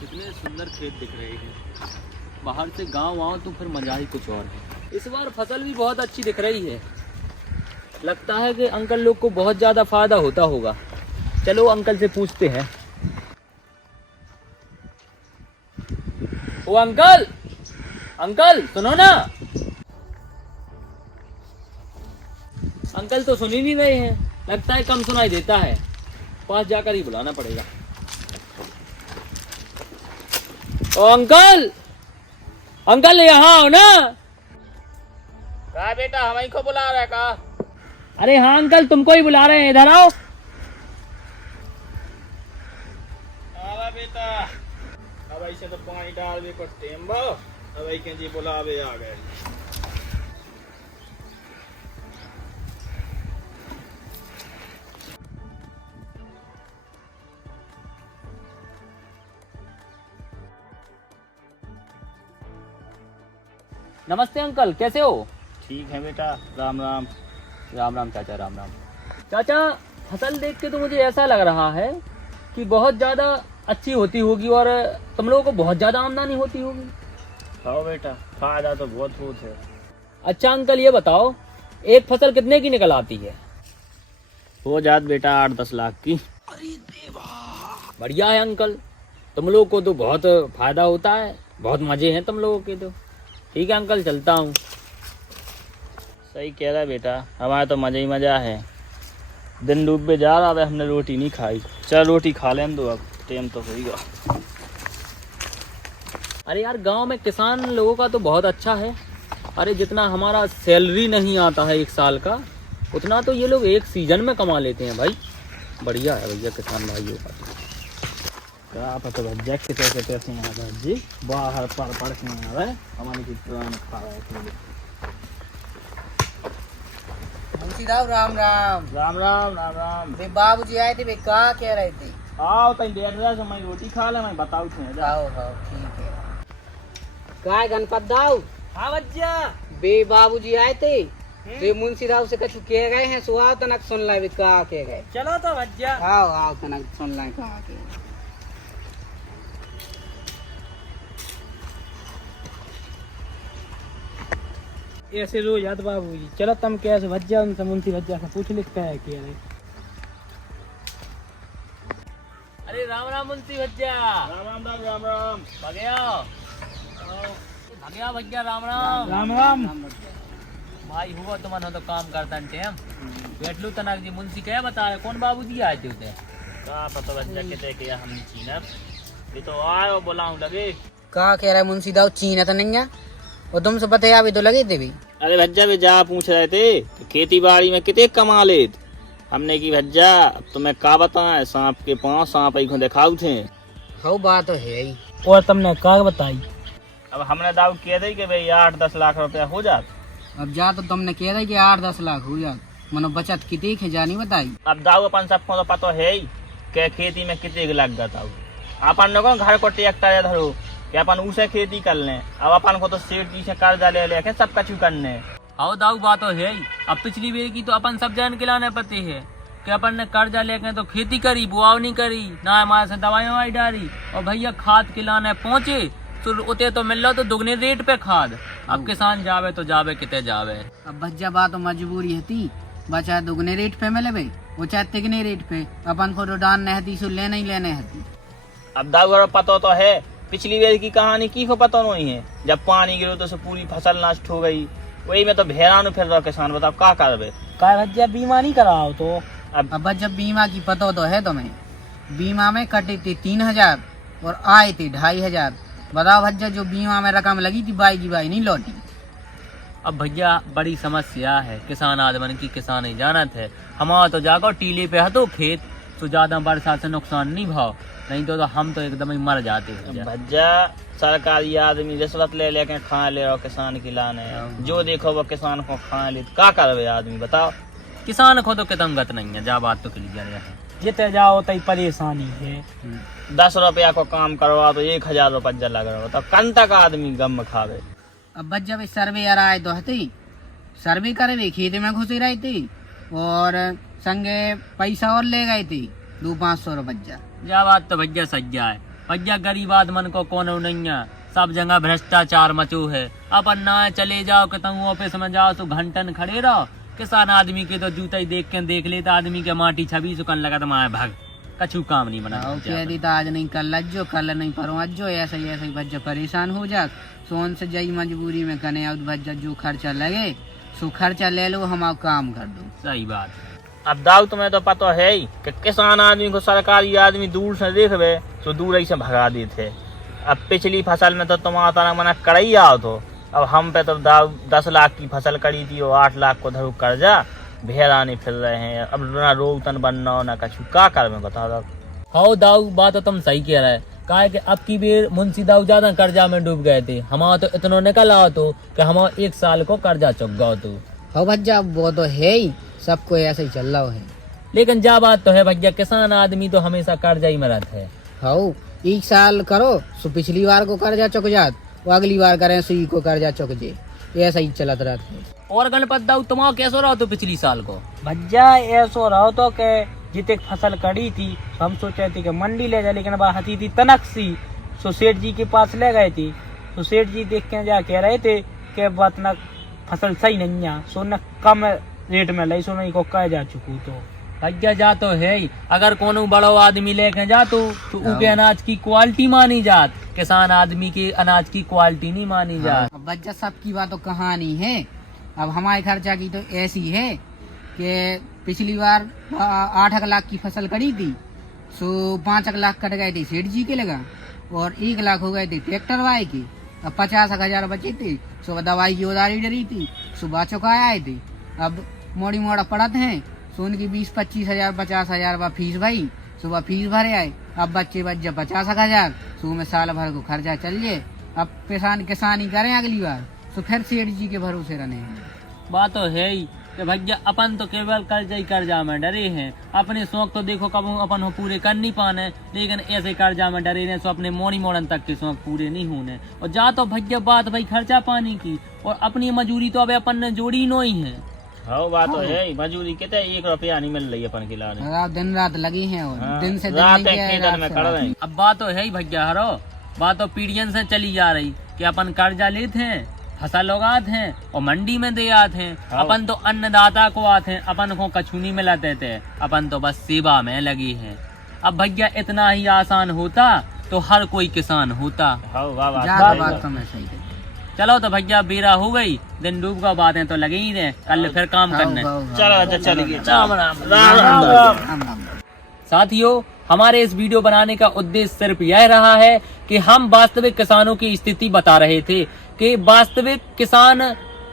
कितने सुंदर खेत दिख रहे हैं। बाहर से गांव आओ तो फिर मजा ही कुछ और है। इस बार फसल भी बहुत अच्छी दिख रही है। लगता है कि अंकल लोग को बहुत ज़्यादा फायदा होता होगा। चलो अंकल से पूछते हैं। ओ अंकल, अंकल सुनो ना। अंकल तो सुन ही नहीं रहे हैं। लगता है कम सुनाई देता है। पास जाकर ही बुलाना पड़ेगा। ओ अंकल, अंकल यहाँ आओ ना। कहा बेटा हमारी को बुला रहा है का? अरे हाँ अंकल, तुमको ही बुला रहे हैं, इधर आओ। बेटा अब ऐसे तो पानी डाल भी पड़ते हैं अब ऐसे जी बुलावे आ गए। नमस्ते अंकल, कैसे हो? ठीक है बेटा, राम राम। राम राम चाचा, राम राम। चाचा, फसल देख के तो मुझे ऐसा लग रहा है कि बहुत ज़्यादा अच्छी होती होगी और तुम लोगों को बहुत ज़्यादा आमदनी होती होगी। हाँ बेटा, फायदा तो बहुत होता है। अच्छा अंकल, ये बताओ एक फसल कितने की निकल आती है? हो जात बेटा 8-10 लाख की। बढ़िया है अंकल, तुम लोग को तो बहुत फायदा होता है, बहुत मजे हैं तुम लोगों के तो। ठीक है अंकल, चलता हूँ। सही कह रहा है बेटा, हमारा तो मजा ही मजा है। दिन डूबे जा रहा है, हमने रोटी नहीं खाई। चल रोटी खा लें दो, अब टाइम तो होगा। अरे यार, गांव में किसान लोगों का तो बहुत अच्छा है। अरे जितना हमारा सैलरी नहीं आता है एक साल का, उतना तो ये लोग एक सीजन में कमा लेते हैं भाई। बढ़िया है भैया किसान भाइयों का। क्या पता भज्जा कैसे पैसे यहाँ जी बाहर पढ़ के आ रहा है, हमारी की पुरान खा रहा है। मुंशी साहब राम राम। राम राम राम राम। वे बाबूजी आए थे, वे कहा कह रहे थे? आओ तई देर रहा से मैं रोटी खा ले, मैं बताऊ थे। आओ आओ, ठीक है। काय गणपत दाऊ? हाँ भज्जा। वे बाबूजी आए थे, वे मुंशी साहब से कछु कह गए हैं, सुहा तनक सुन ले वे कहा कह गए। चलो तो भज्जा। आओ आओ तनक सुन ले कहा के। ऐसे रोज याद बाबूजी। चलो तुम कैसे भज्जा उनसे मुंशी भज्जा से पूछ लिखता है कि अरे राम राम मुंशी भज्जा। राम राम राम राम राम। भगया भगया भज्जा, राम राम। राम राम। भाई हुआ तुम्हारा तो काम करता है टाइम। बैठ लो तनक जी। मुंशी क्या बता रहे, कौन बाबूजी आए थे उसे? का पता भज्जा कहते कि हम चीनर ये तो आए और बुलाऊं लगे। कहा कह रहा है मुंशी साहब? चीन तो नहीं है वो, तुमसे बताया भी तो लगे थे भी। अरे भज्जा भी जा पूछ रहे थे कि खेती बाड़ी में कितने कमा लेत। हमने की भज्जा अब तुम्हें का बताएं, सांप के पांव सांप ही को दिखाऊ थे। हो बात तो है ही। और तुमने का बताई? अब हमने दाऊ कह दी कि भाई 8-10 लाख रुपया हो जात। अब जा तो तुमने कह रहे कि 8-10 लाख हो जात, मनो बचत कितनी है जानी बताई। अब दाऊ अपन सबको तो पता है ही कि खेती में कितने लग गया। अपन लोगों घर को ट्रैक्टर धरो कि अपन उसे खेती कर लें। अब अपन को तो सेठ जी से कर्जा ले लेके सब कछु करने। आओ दाऊ, बात तो है ही। अब पिछली बेर की तो अपन सब जान के लाने पते है कि अपन ने कर्जा लेके तो खेती करी, बुआव नहीं करी, ना हमारे से दवाई ववाई डाली। और भैया खाद के लाने पहुंचे तो उते तो मिल रहा तो दुगने रेट पे खाद। अब किसान जावे तो जावे किते जावे। अब भज्जा बात तो मजबूरी है, बचा दुगने रेट पे मिले भाई, वो चाहे तिगने रेट पे अपन को तो डान नहीं सो लेना ही लेने हती। अब दाऊ पता तो है पिछली बार की कहानी की को पता नहीं है। जब पानी गिरो तो पूरी फसल नष्ट हो गई। वही में तो भेरान फिर रहा किसान, बताओ क्या करबे। का भज्जा बीमा नहीं कराओ तो? अब जब बीमा की पता तो है तुम्हें, बीमा में कटे थे 3,000 और आए थे 2,500। बताओ भज्जा, जो बीमा में रकम लगी थी बाई की बाई नहीं लौटी। अब भैया बड़ी समस्या है, किसान आदमन की किसान ही जानत है। हमारा तो जाकर टीले पे हतो खेत, तो ज्यादा बरसात से नुकसान नहीं भाव, नहीं तो हम तो एकदम ही मर जाते हैं। भज्जा सरकारी आदमी रिश्वत ले लेके खा ले और किसान की लाने, जो देखो वो किसान को खा ले, क्या करवे आदमी बताओ। किसान को तो कितंगत नहीं है, जा बात तो क्लियर है। जिते जाओ तई परेशानी है। 10 रुपया को काम करवा तो 1,000 रुपया लग रहा हो, तो कन तक आदमी गम खावे। अब भज्जा भाई सर्वे यार आए तो हती, सर्वे करे खेत में घुसी रही थी और संगे पैसा और ले गए थे 200-500 रुपया। जा बात तो भैया सज्जा है। भैया गरीब आदमन को कोनो नहीं है, सब जगह भ्रष्टाचार मचो है। अपन ना चले जाओ कि तुम ऑफिस में जाओ तो घंटन खड़े रहो, किसान आदमी के तो जूता ही देख लेता आदमी के माटी छबी सुकन लगा तो माए भाग कछु काम नहीं बना। कह तो आज नहीं कल लज्जो, कल नहीं परवज्जो, ऐसे ही भज्जा परेशान हो जा। सोन से जाई मजबूरी में कने अब भज्जा जो खर्चा लगे सो खर्चा ले लो, हम काम कर दो। सही बात। अब दाऊ तुम्हें तो पता है ही कि किसान आदमी को सरकारी आदमी दूर से देखबे तो दूर ही से भगा देते। अब पिछली फसल में तो तुम्हारा तरह मना कड़ाई आओ तो अब हम पे तो दाऊ 10 लाख की फसल करी थी और 8 लाख को धरू कर्जा भेड़ा नहीं फिर रहे हैं। अब ना रोतन बनना ना कछु का कर में बता दो। हाँ दाऊ बात तो तुम सही कह रहे हैं, कहा कि अब की बेर मुंशी दाऊ ज्यादा कर्जा में डूब गए थे। हमारा तो इतना निकल आओ तो कि हम 1 साल को कर्जा चुक गए तो। हाँ भज्जा वो तो है ही, सबको ऐसे ही चल रहा है। लेकिन जा बात तो है भैया, किसान आदमी तो हमेशा कर्जा ही में रहता है। हाँ 1 साल करो सो पिछली बार को कर्जा चुक जात, वो अगली बार करें सो को कर्जा चुक जे, ऐसा ही चलत रहता है। और गणपत दाऊ तुम्हारा कैसो रहो तो पिछली साल को? भज्जा ऐसो रहो तो के जिते फसल कड़ी थी हम सोचे थे कि मंडी ले जाए, लेकिन बात हती थी तनक सी। सो सेठ जी के पास ले गए थे, तो सेठ जी देख के जा कह रहे थे कि बात न फसल सही नहीं है, सो न कम रेट में लाई, सो नहीं को कह जा चुकू। तो भैया जा तो है ही, अगर कोनो बड़ो आदमी लेके जा तो उनके अनाज की क्वालिटी मानी जात, किसान आदमी के अनाज की क्वालिटी नहीं मानी जात। अब भज्जा सबकी बात तो कहानी है। अब हमारे खर्चा की तो ऐसी है कि पिछली बार 8 लाख की फसल करी थी, सो 5 लाख कट गए थे सेठ जी के लगा और 1 लाख हो गए थे ट्रैक्टर वाले के। अब 50,000 बचे थे, सो दवाई की उधारी डरी थी, सुबह चुकाए आए थे। अब मोड़ी मोड़ा पड़त हैं, सो उनकी 20-25 हजार 50,000 बा फीस भाई, सुबह फीस भरे आए। अब बच्चे बच जा 50,000, सो में साल भर को खर्चा चल जाए। अब किसानी करें अगली बार, तो फिर सेठ जी के भरोसे रहने हैं। बात तो है ही कि भैया अपन तो केवल कर्जा में डरे हैं, अपने शौक तो देखो कब अपन हो पूरे कर नहीं पाने, लेकिन ऐसे कर्जा में डरे रहे तो अपने मोड़ी मोड़न तक के शौक पूरे नहीं होने। और जा तो भैया बात भाई खर्चा पानी की, और अपनी मजूरी तो अब अपन ने जोड़ी नहीं है। हाँ बात तो है, मजूरी कितने 1 रुपया नहीं मिल रही अपन खिलाने, दिन रात लगी है और हाँ, दिन से रात दिन खेतन में कर रहे हैं। अब बात तो है ही भैया, हरो बात तो पीढ़ियन से चली जा रही कि अपन कर्जा लेते हैं, फसल उगाते हैं और मंडी में दे आते हैं। अपन तो अन्नदाता को आते हैं, अपन को कछु नहीं मिला देते, अपन तो बस सेवा में लगी है। अब भैया इतना ही आसान होता तो हर कोई किसान होता। हाँ वाह बात तो मैं सही है। चलो तो भैया बेरा हो गई, दिन डूब का बातें तो लगे ही रहे, कल फिर काम करने। चलो चलिए। राम राम। साथियों, हमारे इस वीडियो बनाने का उद्देश्य सिर्फ यह रहा है कि हम वास्तविक किसानों की स्थिति बता रहे थे कि वास्तविक किसान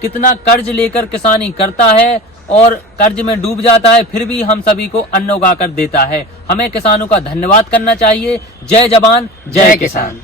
कितना कर्ज लेकर किसानी करता है और कर्ज में डूब जाता है, फिर भी हम सभी को अन्न उगा कर देता है। हमें किसानों का धन्यवाद करना चाहिए। जय जवान जय किसान।